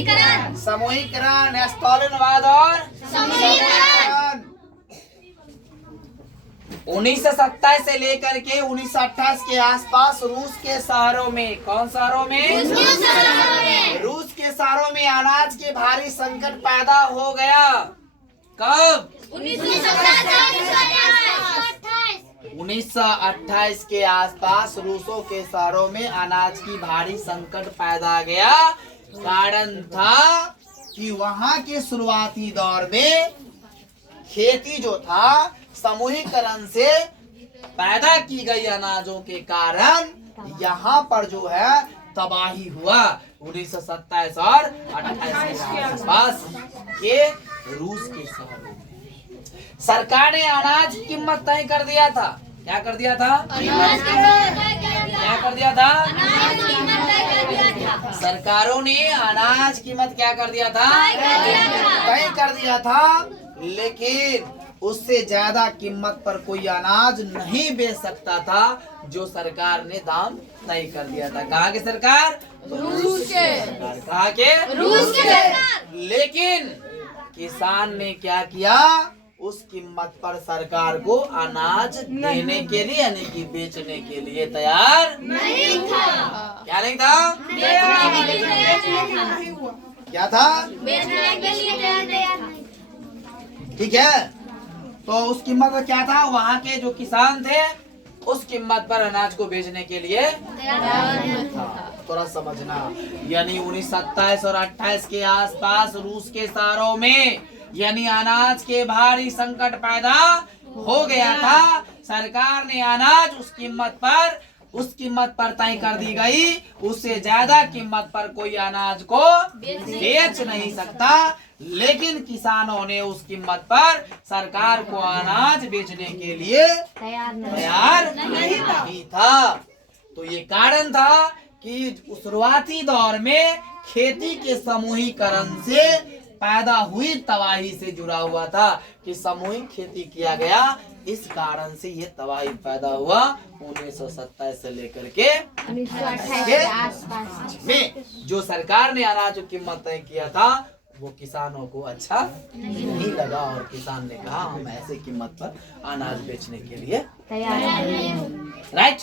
समूहीकरण, स्थौलनवाद और समूहीकरण। 1927 से लेकर के 1928 के आसपास रूस के शहरों में, कौन शहरों में? रूस के शहरों में अनाज के भारी संकट पैदा हो गया। कब? 1928 के आसपास रूसों के शहरों में अनाज की भारी संकट पैदा गया। कारण था कि वहां के शुरुआती दौर में खेती जो था समूहीकरण से पैदा की गई अनाजों के कारण यहाँ पर जो है तबाही हुआ। 1927 और 28 के आसपास के रूस के शहरों में सरकार ने अनाज की कीमत तय कर दिया था। क्या कर दिया था? क्या कर दिया था? सरकारों ने अनाज कीमत क्या कर दिया था? तय कर दिया था। लेकिन उससे ज्यादा कीमत पर कोई अनाज नहीं बेच सकता था जो सरकार ने दाम तय कर दिया था। कहाँ के सरकार? रूस के। कहाँ के? रूस के। लेकिन किसान ने क्या किया? उस कीमत पर सरकार को अनाज देने के लिए यानी कि बेचने के लिए तैयार नहीं था। क्या नहीं था? क्या था? बेचने के लिए तैयार। ठीक है, तो उस कीमत पर क्या था? वहाँ के जो किसान थे उस कीमत पर अनाज को बेचने के लिए थोड़ा समझना। यानी 1927 और 28 के आसपास रूस के शहरों में यानी अनाज के भारी संकट पैदा हो गया था। सरकार ने अनाज उस कीमत पर तय कर दी गई। उससे ज्यादा कीमत पर कोई अनाज को बेच नहीं सकता। लेकिन किसानों ने उस कीमत पर सरकार को अनाज बेचने के लिए तैयार नहीं था। तो ये कारण था कि शुरुआती दौर में खेती के समूहीकरण से पैदा हुई तबाही से जुड़ा हुआ था कि सामूहिक खेती किया गया। इस कारण से ये तबाही पैदा हुआ 1927 से लेकर के 1928 के आसपास में। जो सरकार ने अनाज की कीमत तय किया था वो किसानों को अच्छा नहीं लगा और किसान ने कहा हम ऐसे कीमत पर अनाज बेचने के लिए तैयार हैं। राइट?